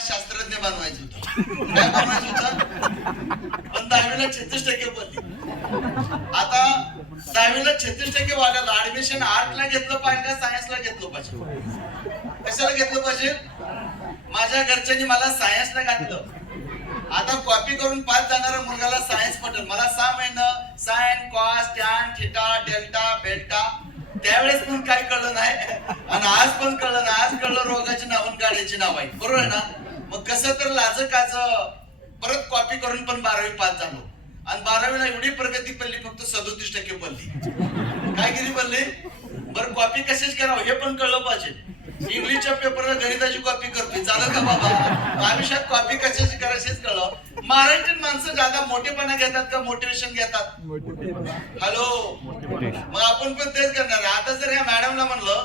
शास्त्रज्ञ बनवायचं होतं. काय बनवायचं होतं? पण 10वीला 36% पडली. आता 10वीला 36% वाढायला ऍडमिशन आर्टला घेतलं पाहिजे का सायन्सला घेतलं पाहिजे? कशाला घेतलं पाहिजे? माझ्या घरच्यांनी मला सायन्सला घातलं. आता कॉपी करून पास जाणाऱ्या मुलगाला सायन्स पटेल. मला 6 महिने sine cos tan theta delta beta त्यावेळेस पण काही कळलं नाही आणि आज पण कळलं नाही. आज कळलं रोगाची नाव आणि गाड्याची नाव आहे. बरोबर आहे ना? मग कसं तर लाजकाच परत कॉपी करून पण 12वी पास झालो आणि 12वीला एवढी प्रगती पडली फक्त 37% पडली. काय केली पडली? बरं कॉपी कशाच करावं हे पण कळलं पाहिजे. इंग्लिशच्या पेपरला गणिताची कॉपी करतोय चालेल का बाबा? आयुष्यात कॉपी कशाची करायचीच कळलं. महाराष्ट्रीयन माणसं ज्यादा मोठेपणा घेतात का मोटिवेशन घेतात? हॅलो, मग आपण पण तेच करणार. आता जर ह्या मॅडमला म्हणलं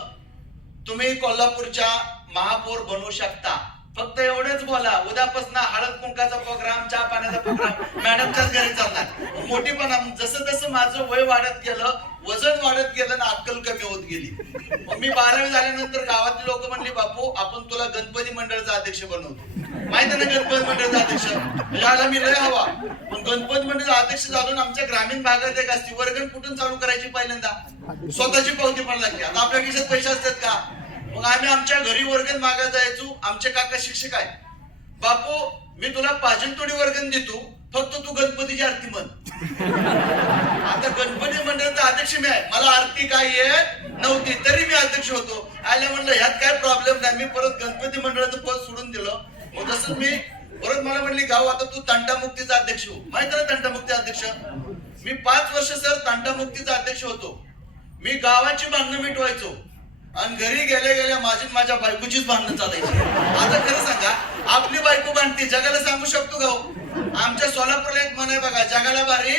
तुम्ही कोल्हापूरच्या महापौर बनवू शकता, फक्त एवढेच बोला, उद्यापासून हळद कुंकाचा प्रोग्राम चहा पाण्याचा प्रोग्राम मॅडमच्याच घरी चालणार. मोठेपणा जसं जसं माझं वय वाढत गेलं, वजन वाढत गेलं ना अक्कल कमी होत गेली. मग मी 12वी झाल्यानंतर गावातली लोक म्हणली बापू आपण तुला गणपती मंडळाचा अध्यक्ष बनवतो. माहिती ना गणपती मंडळाचा अध्यक्ष याला मी लय हवा. पण गणपती मंडळाचा अध्यक्ष झालो आमच्या ग्रामीण भागात एक असते वर्गण कुठून चालू करायची पहिल्यांदा स्वतःची पावती पण लागते. आता आपल्या खिशात पैसे असतात का? मग आम्ही आमच्या घरी वर्गण मागायला जायचो. आमचे काका शिक्षक आहे. बापू मी तुला पाजन तोडी वर्गण देतो फक्त तू गणपतीची आरती म्हण. आता गणपती मंडळाचा अध्यक्ष मी आहे. मला आरती काय येत नव्हती तरी मी अध्यक्ष होतो. आल्या म्हणलं ह्यात काय प्रॉब्लेम नाही. मी परत गणपती मंडळाचं पद सोडून दिलं. मग तसंच मी परत मला म्हणली गाव आता तू तांडामुक्तीचा अध्यक्ष हो. माहिती ना तांडामुक्ती अध्यक्ष? मी 5 वर्ष सर तांडामुक्तीचा अध्यक्ष होतो. मी गावाची भांडणं मिटवायचो आणि घरी गेल्या गेल्या माझ्या बायकोचीच भांडणं चालायची. आता खरं सांगा आपली बायको भांडते जगाला सांगू शकतो का? आमच्या सोलापूरला एक म्हण आहे बघा, जगाला भारी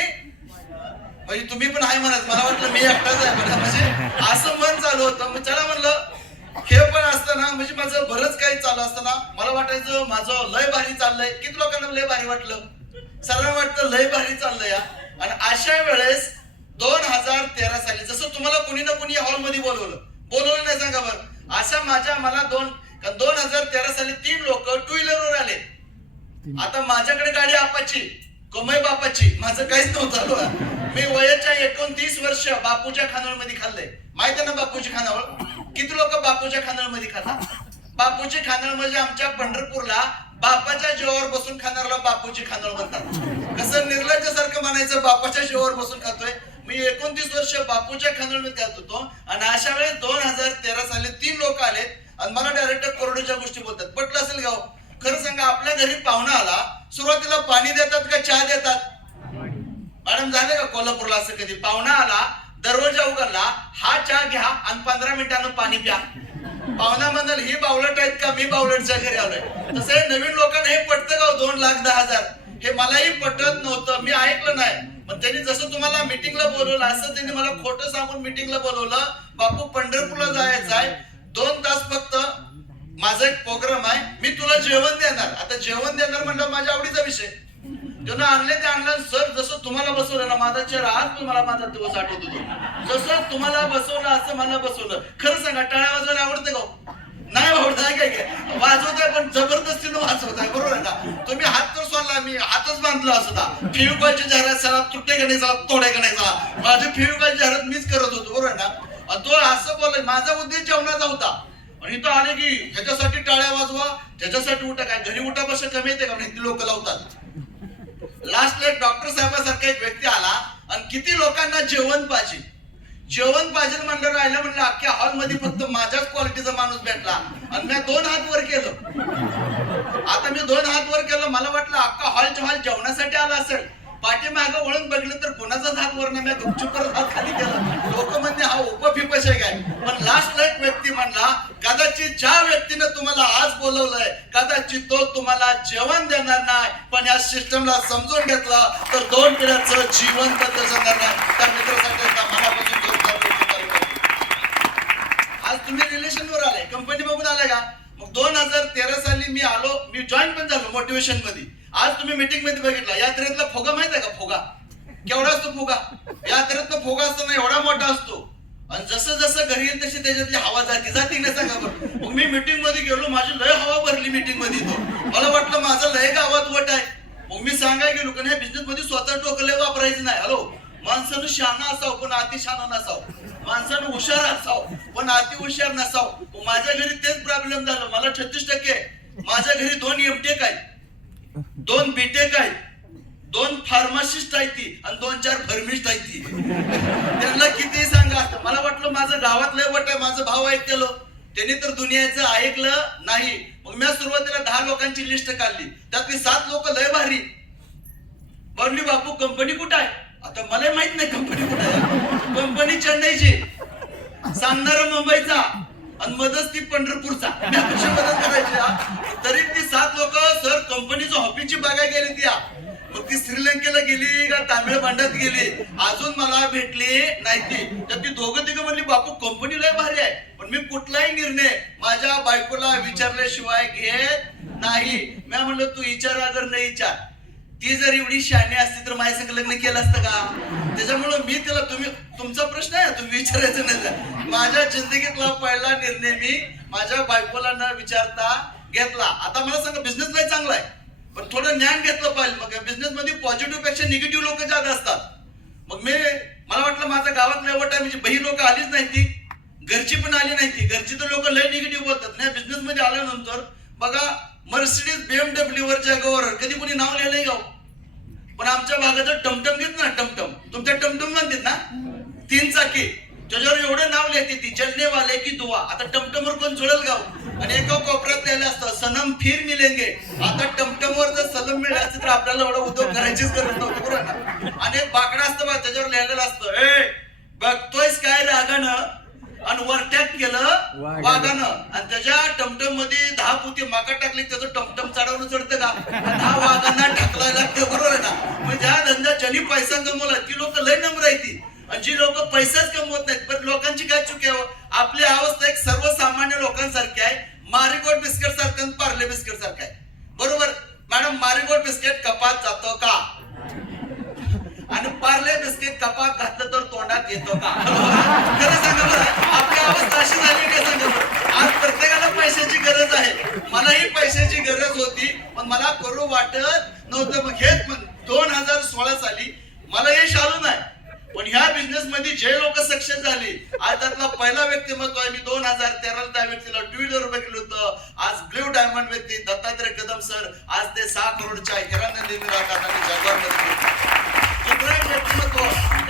म्हणजे तुम्ही पण आहे म्हणत. मला वाटलं मी एकटाच आहे बघा. म्हणजे असं मन चालू होतं. मग चला म्हणलं हे पण असताना म्हणजे माझं बरंच काही चालू असताना मला वाटायचं माझं लय भारी चाललंय. किती लोकांना लय भारी वाटलं? सर्वांना वाटतं लय भारी चाललंय या. आणि अशा वेळेस 2013 साली जसं तुम्हाला कुणी ना कुणी हॉलमध्ये बोलवलं नाही सांगा बरं. अशा मला 2013 साली 3 लोक टू व्हीलरवर आले. आता माझ्याकडे गाडी आपाची कमय बापाची माझं काहीच नव्हतं. मी वयाच्या 29 वर्ष बापूच्या खानावळमध्ये खाल्लंय. माहिती आहे ना बापूची खानावळ? किती लोक बापूच्या खानावळमध्ये खातात? बापूची खानावळ म्हणजे आमच्या पंढरपूरला बापाच्या जीवावर बसून खाणाऱ्याला बापूची खानावळ म्हणतात. कसं निर्लज्जासारखं म्हणायचं बापाच्या जीवावर बसून खातोय. मी 29 वर्ष बापूच्या खानावळमध्ये खात होतो आणि अशा वेळेस 2013 साली 3 लोक आलेत आणि मला डायरेक्ट करोडोच्या गोष्टी बोलतात. पटलं असेल गाव? खरं सांगा आपल्या घरी पाहुणा आला सुरुवातीला पाणी देतात का चहा देतात? मॅडम झाले का कोल्हापूरला असं कधी? पाहुणा आला दरवाजा उघडला हा चहा घ्या आणि 15 मिनिटांनं पाणी प्या. पाहुणा म्हणाल ही बावलट आहेत का मी बावलटच्या घरी आलोय? तसं नवीन लोकांना हे पटतं का 2,10,000? हे मलाही पटत नव्हतं. मी ऐकलं नाही. पण त्यांनी जसं तुम्हाला मीटिंगला बोलवलं असं त्यांनी मला खोटं सांगून मीटिंगला बोलवलं. बापू पंढरपूरला जायचं आहे 2 तास फक्त माझा एक प्रोग्राम आहे. मी तुला जेवण देणार. आता जेवण देणार म्हणलं माझ्या आवडीचा विषय. त्यांना आणले ते आणलं. सर जसं तुम्हाला बसवलं ना माझा चेहरा आज तुम्हाला माझा दिवस आठवत होतो. जसं तुम्हाला बसवलं असं मला बसवलं. खरं सांगा टाळ्या वाजवायला आवडतं का? नाही आवडत आहे काय? वाजवत आहे पण जबरदस्तीनं वाजवत आहे. बरोबर आहे ना? तुम्ही हात तर सोडला मी हातच बांधला असता. फेविकॉलची जाहिरात चला तुटे का नाही चला तोडे का नाही चला माझी फेविकॉलची जाहिरात मीच करत होतो. बरोबर आहे ना? तो असं बोलाय माझा उद्देश जेवणाचा होता. आणि इथं आले की ह्याच्यासाठी टाळ्या वाजवा त्याच्यासाठी उठा. काय घरी उठा बस कमी येते का? म्हणजे लोक लावतात. लास्टला एक डॉक्टर साहेबासारखा एक व्यक्ती आला आणि किती लोकांना जेवण पाहिजे म्हणलं राहिलं म्हणलं अख्ख्या हॉलमध्ये फक्त माझ्याच क्वालिटीचा माणूस भेटला आणि मी 2 हात वर केलं. आता मी 2 हात वर केलं. मला वाटलं अख्खा हॉलच्या हॉल जेवणासाठी आला असेल. पाठीमागं वळून बघितलं तर कोणाचाच हात वर नाही. मी गुपचूप परत हात खाली केला. लोक म्हणजे हा उपफिपशे काय. पण लास्टला एक व्यक्ती म्हणला कदाचित ज्या व्यक्तीने तुम्हाला आज बोलवलंय कदाचित तो तुम्हाला जेवण देणार नाही पण या सिस्टमला समजून घेतला तर 2 पिढ्यांचं जीवन बदल जाणार नाही. त्या मित्रासाठी मनापासून आज तुम्ही रिलेशनवर आलाय कंपनी बघून आलाय का? मग 2013 साली मी आलो. मी जॉईन पण झालो मोटिवेशन मध्ये. आज तुम्ही मीटिंग मध्ये बघितला यात्रेतला फुगा माहित आहे का? फुगा केवढा असतो? फुगा यात्रेतला फुगा असतो ना एवढा मोठा असतो आणि जसं जसं घरी येईल तशी त्याच्यातली हवा जाती नाही सांगा बरं. मग मी मीटिंग मध्ये गेलो, माझी लय हवा भरली मीटिंग मध्ये. तो मला वाटलं माझं लय गावात वट आहे. मग मी सांगाय गेलो का नाही बिझनेस मध्ये स्वतः डोकं लय वापरायचं नाही. हॅलो, माणसानं शहाणा असावं पण अति शहाणा नसावं, माणसानं हुशार असावं पण अति हुशार नसावं. माझ्या घरी तेच प्रॉब्लेम झालं. मला 36%, माझ्या घरी 2 एमटेक आहेत, 2 बीटेक आहेत, 2 फार्मासिस्ट आहेत ती आणि 2-4 फर्मिस्ट आहेत ती. त्यांना किती सांगा असतं. मला वाटलं माझं गावात लय वट आहे, माझं भाव ऐकलं, त्यांनी तर दुनियाचं ऐकलं नाही. मग मी सुरुवातीला 10 लोकांची लिस्ट काढली, त्यातली 7 लोक लय भारी बोलली. बापू कंपनी कुठं आहे? आता मला माहित नाही कंपनी कुठं आहे. कंपनी चेन्नईची, सांगणारा मुंबईचा आणि मदत ती पंढरपूरचा. मदत करायची. तरी ती 7 लोक सर कंपनीच्या ऑफिसची बघायला गेली ती. मग ती श्रीलंकेला गेली का तामिळ भांड्यात गेली, अजून मला भेटली नाही ती. तर ती दोघं तिघं म्हणली बापू कंपनी लय भारी आहे, पण मी कुठलाही निर्णय माझ्या बायकोला विचारल्याशिवाय घेत नाही. मी म्हणलं तू विचार अगर नाही विचार. ती जर एवढी शहाणी असती तर माझ्या संग लग्न केलं असतं का? त्याच्यामुळे मी तिला तुमचा प्रश्न आहे तुम्ही विचारायचं नाही. माझ्या जिंदगीतला पहिला निर्णय मी माझ्या बायकोला न विचारता घेतला. आता मला सांगा बिझनेस लय चांगला आहे, पण थोडं ज्ञान घेतलं पाहिजे. मग बिझनेस मध्ये पॉझिटिव्ह पेक्षा निगेटिव्ह लोक जास्त असतात. मग मला वाटलं माझ्या गावात लय वट आहे, म्हणजे बही लोक आलीच नाही, ती घरची पण आली नाही. ती घरची तर लोक लय निगेटिव्ह बोलतात. नाही बिझनेस मध्ये आल्यानंतर बघा मर्सिडीज BMW वर जगावर कधी कोणी नाव लिहिलंय गाव, पण आमच्या भागाचं टमटम घेत ना, टमटम तुमच्या टमटम म्हणतात ना, 3 चाकी, त्याच्यावर एवढं नाव लिहिते ती चलने वाले की दुआ. आता टमटमवर कोण जुळेल गाव? आणि एका कोपऱ्यात लिहिलं असतं सनम फिर मिलेंगे. आता टमटमवर जर सनम मिळालं असतं तर आपल्याला एवढा उद्योग करायचीच गरज नव्हती बरोबर ना. आणि एक बाकडा असतं बघ, त्याच्यावर लिहिलेलं असतं ए बघतोयस काय रागानं आणि वरट्यात केलं वागानं. आणि त्याच्या टमटम मध्ये 10 पुती माका टाकली, त्याचं टमटम चढवणं चढतं का? 10 वागांना टाकलाय लागतं बरोबर आहे ना. म्हणजे ज्या धंद्यात ज्यांनी पैसा कमवला ती लोक लय नम्र आहे ती, आणि जी लोक पैसाच कमवत नाहीत. पण लोकांची काय चुकी आहे? आपली अवस्था एक सर्वसामान्य लोकांसारखी आहे. मारीगोल्ड बिस्किट सारखं पार्ले बिस्किट सारखं आहे बरोबर. मॅडम मारीगोल्ड बिस्किट कपात जातं का? आणि पार्ले बिस्किट कपात घातलं तर तोंडात येतो का? खरं सांगा बरं, आपली अवस्था अशी झाली का सांगा बरं. आज प्रत्येकाला पैशाची गरज आहे. मलाही पैशाची गरज होती, पण मला करू वाटत नव्हतं. मग हेच 2016 साली मला यश आलं नाही, पण ह्या बिझनेस मध्ये जे लोक सक्सेस झाले, आज त्यातला पहिला व्यक्तिमत्व आहे. मी 2013 त्या व्यक्तीला 2 व्हीलर रुपये केलं होतं. आज ब्ल्यू डायमंड व्यक्ती दत्तात्रय कदम सर, आज ते 6 करोडच्या हिरानंदी राहतात आणि जगभरामध्ये. दुसरा व्यक्तिमत्व,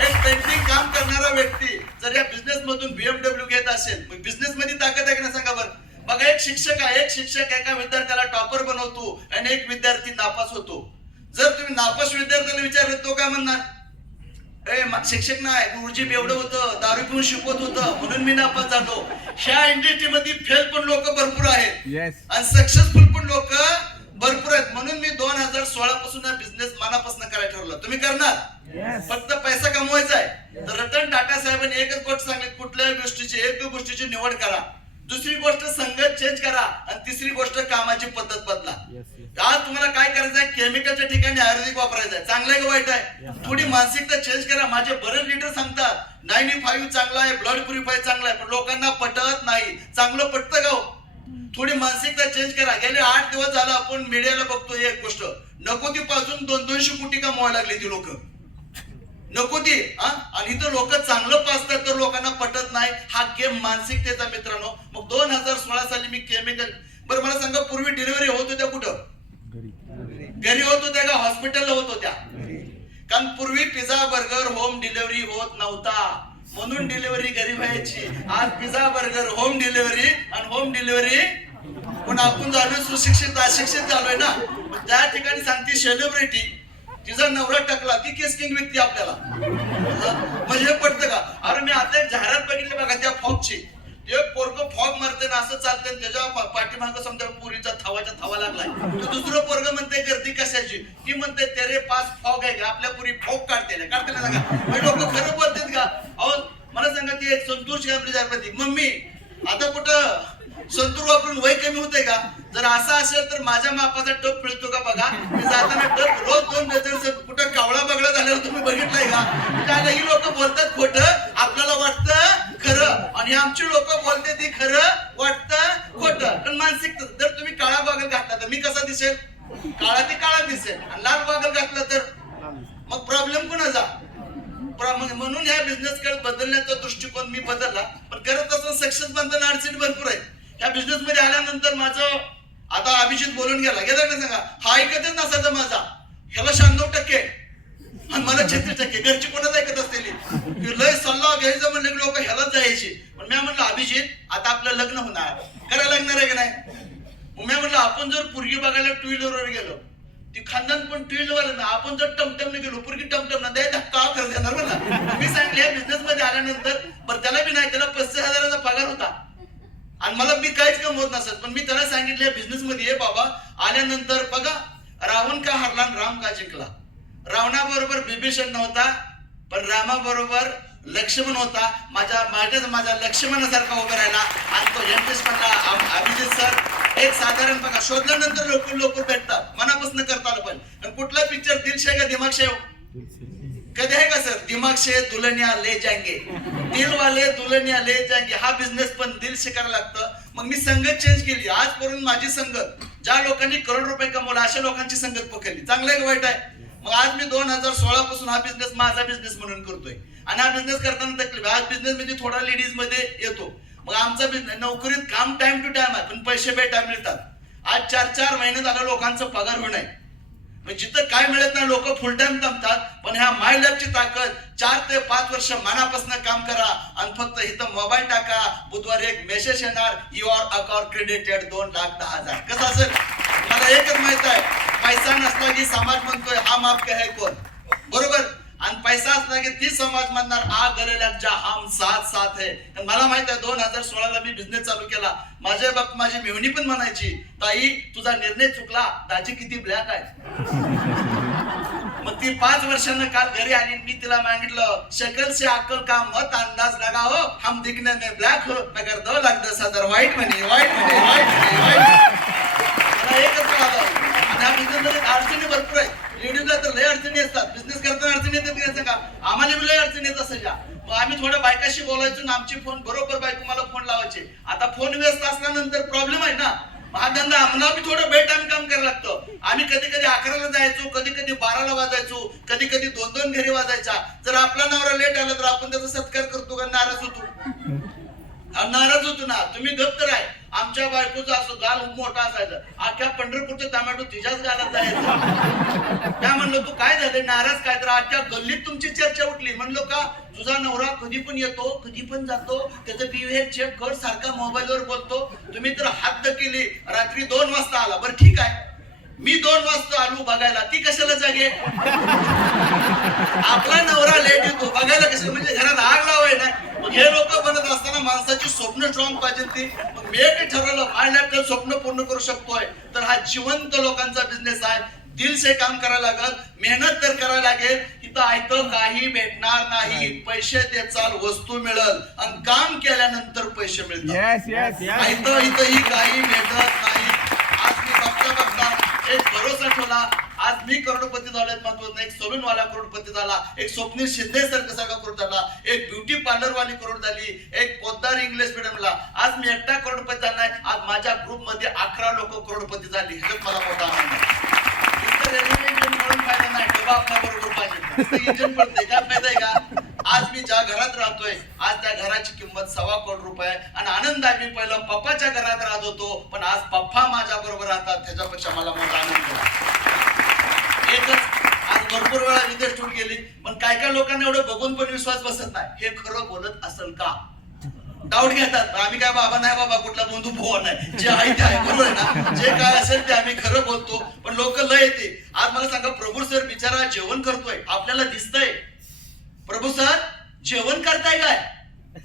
एक पेंटिंग काम करणारा व्यक्ती जर या बिझनेस मधून BMW घेत असेल, मग बिझनेस मध्ये ताकद आहे ना सांगा बरं. बघा एक शिक्षक आहे, एक शिक्षक एका विद्यार्थ्याला टॉपर बनवतो आणि एक विद्यार्थी नापास होतो. जर तुम्ही नापास विद्यार्थ्याला विचारलं तो काय म्हणणार? शिक्षक नाही, गुरुजी एवढं होतं, दारू पिऊन शिकवत होतं म्हणून मी नापास झालो. ह्या इंडस्ट्रीमध्ये फेल पण लोक भरपूर आहेत आणि सक्सेसफुल पण लोक भरपूर आहेत. म्हणून मी 2016 पासून हा बिझनेस मनापासून करायला ठरवलं. तुम्ही करणार? फक्त पैसा कमवायचा आहे तर रतन टाटा साहेबांनी एकच गोष्ट सांगितली, कुठल्याही गोष्टीची निवड करा, दुसरी गोष्ट संगत चेंज करा आणि तिसरी गोष्ट कामाची पद्धत बदला. आज तुम्हाला काय करायचं आहे? केमिकलच्या ठिकाणी आयुर्वेदिक वापरायचं आहे. चांगलं आहे का वाईट आहे? थोडी मानसिकता चेंज करा. माझे बरेच लीडर सांगतात 95 चांगला आहे, ब्लड प्युरिफाय चांगला आहे, पण लोकांना पटत नाही. चांगलं पटतं का? थोडी मानसिकता चेंज करा. गेले 8 दिवस झाला आपण मीडियाला बघतो एक गोष्ट, नको ती पासून 200 कोटी कमवायला लागली ती लोक, नको ती. आणि इथं लोक चांगलं पाचतात तर लोकांना पटत नाही. हा गेम मानसिकतेचा मित्रांनो. मग 2016 साली मी केमिकल, बरं मला सांगा पूर्वी डिलिव्हरी होत होत्या कुठं? घरी होत होत्या का हॉस्पिटलला होत होत्या? कारण पूर्वी पिझ्झा बर्गर होम डिलिव्हरी होत नव्हता, म्हणून डिलिव्हरी घरी व्हायची. आज पिझ्झा बर्गर होम डिलिव्हरी आणि होम डिलिव्हरी पण आपण झालोय सुशिक्षित अशिक्षित झालोय ना. त्या ठिकाणी सांगते सेलिब्रिटी तिचा नवरा टाकला, ती केस किंग व्यक्ती आपल्याला म्हणजे पडतं का? अरे मी आता एक जाहिरात बघितली बघा त्या फॉगची. एक पोरग फॉग मारते ना असं चालतंय, त्याच्या पाठीमागं समजा पुरीचा थावाच्या थावा लागलाय. तो दुसरं पोरग म्हणते गर्दी कशाची? ती म्हणते तेरे पास फॉग आहे का? आपल्या पुरी फॉग काढते ना का? लोक खरं बोलतात का? अहो मला सांगा ती एक संतूर आपली जाहिरात, मम्मी आता कुठं संतूर वापरून वय कमी होतंय का? जर असं असेल तर माझ्या मापाचा टप मिळतो का बघा. मी जाताना टप रोज 2 डझन, कुठं कावळा बगळा झाल्यावर तुम्ही बघितलाय का? ही लोक बोलतात खोटं, आपल्याला वाटतं खरं, आणि आमची लोक बोलते ती खरं वाटतं खोटं. पण मानसिक, जर तुम्ही काळा गॉगल घातला तर मी कसा दिसेल? काळा ते काळा दिसेल. आणि लाल गॉगल घातला तर मग प्रॉब्लेम कोणाचा? म्हणून ह्या बिझनेस कडे बदलण्याचा दृष्टिकोन मी बदलला. पण करत असताना सक्सेस बनताना अडचणी भरपूर आहेत. ह्या बिझनेस मध्ये आल्यानंतर माझं, आता अभिजित बोलून गेला का सांगा, हा ऐकतच नसायचा माझा, ह्याला 96% आणि मला 36%. घरची कोणाच ऐकत असलेली, लय सल्ला घ्यायचं म्हणलं की लोक ह्यालाच जायची. पण मी म्हणलं अभिजित आता आपलं लग्न होणार, करायला लागणार आहे की नाही? मग मी म्हणलं आपण जर पोरगी बघायला टू व्हीलरवर गेलो, ती खानदान पण टू व्हीलर ना, आपण जर टमटमने गेलो, पोरगी टमटम ना द्यायला का कर देणार मला? मी सांगितलं या बिझनेस मध्ये आल्यानंतर, बरं त्याला बी नाही, त्याला 35,000चा पगार होता आणि मला मी काहीच कमवत नसत. पण मी त्याला सांगितलं या बिझनेस मध्ये ये बाबा. आल्यानंतर बघा, रावण का हरला आणि राम का जिंकला. रावणाबरोबर बिभीषण नव्हता, पण रामाबरोबर लक्ष्मण होता. माझ्या लक्ष्मणासारखा उभा राहिला. आणि तो यंटेश म्हणला, अभिजित सर एक साधारण बघा, शोधल्यानंतर लोक भेटतात, मनापासून करता आलं पण. कुठला पिक्चर दिलशे का दिमाग शे कधी आहे का सर? दिमाग से दुल्हनिया ले जाएंगे, दिल वाले दुल्हनिया ले जाएंगे. हा बिझनेस पण दिल से करायला लागतं. मग मी संगत चेंज केली. आजपर्यंत माझी संगत, ज्या लोकांनी करोड रुपये कमवला अशा लोकांची संगत पकडली. चांगलं आहे वाईट आहे? मग आज मी 2016 पासून हा बिझनेस माझा बिझनेस म्हणून करतोय. आणि हा बिझनेस करताना तकलीफ, आज बिझनेस मध्ये थोडा लेडीज मध्ये येतो. मग आमचा बिझनेस, नोकरीत काम टाइम टू टाइम आहे, पण पैसे बेटाइम मिळतात. आज 4-4 महिने झाला लोकांचं पगार होणार. जिथं काय मिळत नाही लोक फुल टाइम थांबतात. पण ह्या माय लॅबची ताकद, 4 ते 5 वर्ष मनापासून काम करा आणि फक्त इथं मोबाईल टाका, बुधवारी एक मेसेज येणार, युअर अकाउंट क्रेडिटेड 2,10,000. कसं असेल? मला एकच माहित आहे, पैसा नसला की समाज म्हणतोय हम आपके है कोण, बरोबर? आणि पैसा असला की ती समाज म्हणणार आ गले लग जा हम साथ साथ है. मला माहित आहे 2016ला मी बिझनेस चालू केला. माझ्या बाप माझी मेहणी पण म्हणायची, ताई तुझा निर्णय चुकला, दाजी किती ब्लॅक आहे. मग ती 5 वर्षांना काल घरी आली. मी तिला मागितलं, शकल से अक्कल का मत अंदाज लगाओ, हम दिखने में ब्लॅक हो मगर 2,10,000 व्हाईट म्हणे. मला एकच कळालं. आणि हा बिझनेस मध्ये अडचणी भरपूर आहेत. लेडीजला तर लय अडचणी असतात. बिझनेस करताना अडचणी येतात का? आम्हाला लय अडचणी येत असायच्या. मग आम्ही थोड्या बायकाशी बोलायचो ना, आमची फोन बरोबर बायको मला फोन लावायचे. आता फोन व्यस्त असल्यानंतर प्रॉब्लेम आहे ना. हा धंदा आम्हाला बी थोडं बेटाइम काम करायला लागतं. आम्ही कधी 11ला जायचो, कधी 12ला वाजायचो, कधी 2 घरी वाजायचा. जर आपला नवरा लेट आला तर आपण त्याचा सत्कार करतो का नाराज होतो? नाराज होतो ना. तुम्ही गप्प तर आहे. आमच्या बायकोचा असं गाल मोठा असायचा, अख्ख्या पंढरपूरचं टोमॅटो तिच्याच गालात जायचं. त्या म्हणलं तू काय झालं नाराज काय? तर अख्ख्या गल्लीत तुमची चर्चा उठली. म्हणलो का तुझा नवरा कधी पण येतो, कधी पण जातो, त्याचं बिहेवियर चेक कर, सारखा मोबाईलवर बोलतो. तुम्ही तर हद्द केली. रात्री 2 वाजता आला. बरं ठीक आहे, मी 2 वाजता आलो बघायला, ती कशाला जागे? आपला नवरा लेट येतो बघायला कशाला? म्हणजे घरात आग लावाय ना. मग हे लोक बनत असताना माणसाची स्वप्न स्ट्रॉंग पाहिजे ती. मग मी एक ठरवलं, माय लॅपटॉप स्वप्न पूर्ण करू शकतोय तर हा जिवंत लोकांचा बिझनेस आहे. दिल से काम करायला लागत, मेहनत तर करायला लागेल. इथं आयतं काही भेटणार नाही. पैसे देचाल वस्तू मिळल आणि काम केल्यानंतर पैसे मिळतात. आयतं इथंही काही भेटत नाही. आज मी बघता एक भरोसा ठेवला. आज मी करोडपती झालोय महत्वाचं नाही. एक सलून वाला करोडपती झाला, एक स्वप्नील शिंदे सारखा करोड झाला, एक ब्युटी पार्लर वाली करोड झाली, एक पोद्दार इंग्लिश मिडियमला. आज मी एकटा करोडपती झाला नाही. आज माझ्या ग्रुप मध्ये 11 लोक करोडपती झाली. ह्याच्यात मला मोठा आनंद आहे. रेल्वे इंजिन म्हणून फायदा नाही, डबा आपल्या बरोबर पाहिजे. इंजिन पडते काय फायदा आहे का? आज मी ज्या घरात राहतोय, आज त्या घराची किंमत 1.25 कोटी रुपये. आणि आनंद आहे, मी पहिलं पप्पाच्या घरात राहत होतो, पण आज पप्पा माझ्या बरोबर राहतात. त्याच्यापेक्षा मला मोठा आनंद आहे. एकच आज भरपूर वेळा विदेश टूर गेली, पण काय लोकांना एवढं बघून पण विश्वास बसत नाही. हे खरं बोलत असेल का? डाऊट घेतात. आम्ही काय बाबा नाही बाबा, कुठला बंधू भोवा नाही, जे आहे ते आहे, बरोबर आहे ना? जे काय असेल ते आम्ही खरं बोलतो. पण लोक लय येते. आज मला सांगा, प्रभू सर बिचारा जेवण करतोय, आपल्याला दिसतंय. प्रभू सर जेवण करताय काय?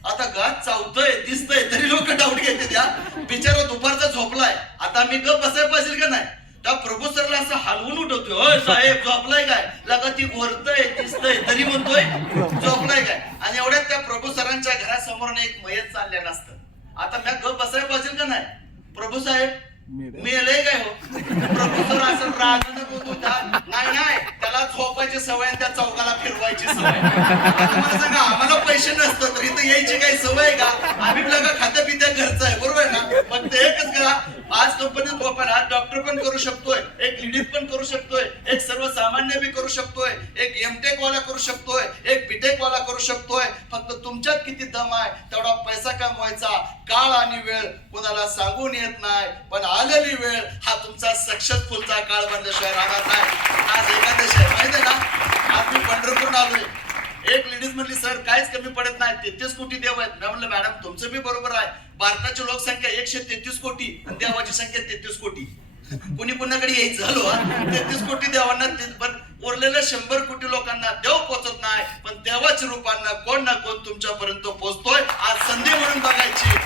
आता गात चावतोय, दिसतंय, तरी लोक डाऊट घेते. त्या बिचारा दुपारचा झोपलाय. आता आम्ही गप बसायला पाहिजे का नाही? त्या प्रभू सरला असं हलवून उठवतोय, होय साहेब झोपलाय काय? लगा ती घोरतय, दिसतंय, तरी म्हणतोय झोपलाय काय? आणि एवढ्यात त्या प्रभू सरांच्या घरासमोर एक मयत चाललेलं असतं. आता मी गप बसायला पाहिजे का नाही? प्रभू साहेब मेलय काय हो? प्रभू सर असं रागानं बोलतो, नाही त्याला झोपायची सवय आणि त्या चौकाला फिरवायची सवय. आता मला सांगा, आम्हाला पैसे नसतं तर इथं यायची काही सवय आहे का? आम्ही लगा खात्या पित्या घरचं आहे, बरोबर आहे ना? फक्त एकच करा, आज कंपनीत ओपन, आज डॉक्टर पण करू शकतोय, एक लेडीज पण करू शकतोय, एक सर्वसामान्य बी करू शकतोय, एक एमटेक वाला करू शकतोय, एक बीटेक वाला करू शकतोय. फक्त तुमच्यात किती दम आहे तेवढा पैसा कमवायचा. काळ आणि वेळ कुणाला सांगून येत नाही, पण आलेली वेळ हा तुमचा सक्सेसफुलचा काळ बनल्याशिवाय राहणार नाही. आज एकादशी आहे, माहिती आहे ना? आज मी पंढरपूरून आलोय. एक लेडीज म्हणली, सर काहीच कमी पडत नाही, 33 कोटी देव आहेत. मी म्हणलं, मॅडम तुमचं बी बरोबर आहे. भारताची लोकसंख्या 133 कोटी आणि देवाची संख्या 33 कोटी. कुणी कुणाकडे यायचं झालो. 33 कोटी देवांना, उरलेल्या 100 कोटी लोकांना देव पोचत नाही, पण देवाच्या रूपांना कोण ना कोण तुमच्यापर्यंत पोहोचतोय. आज संधी म्हणून बघायची.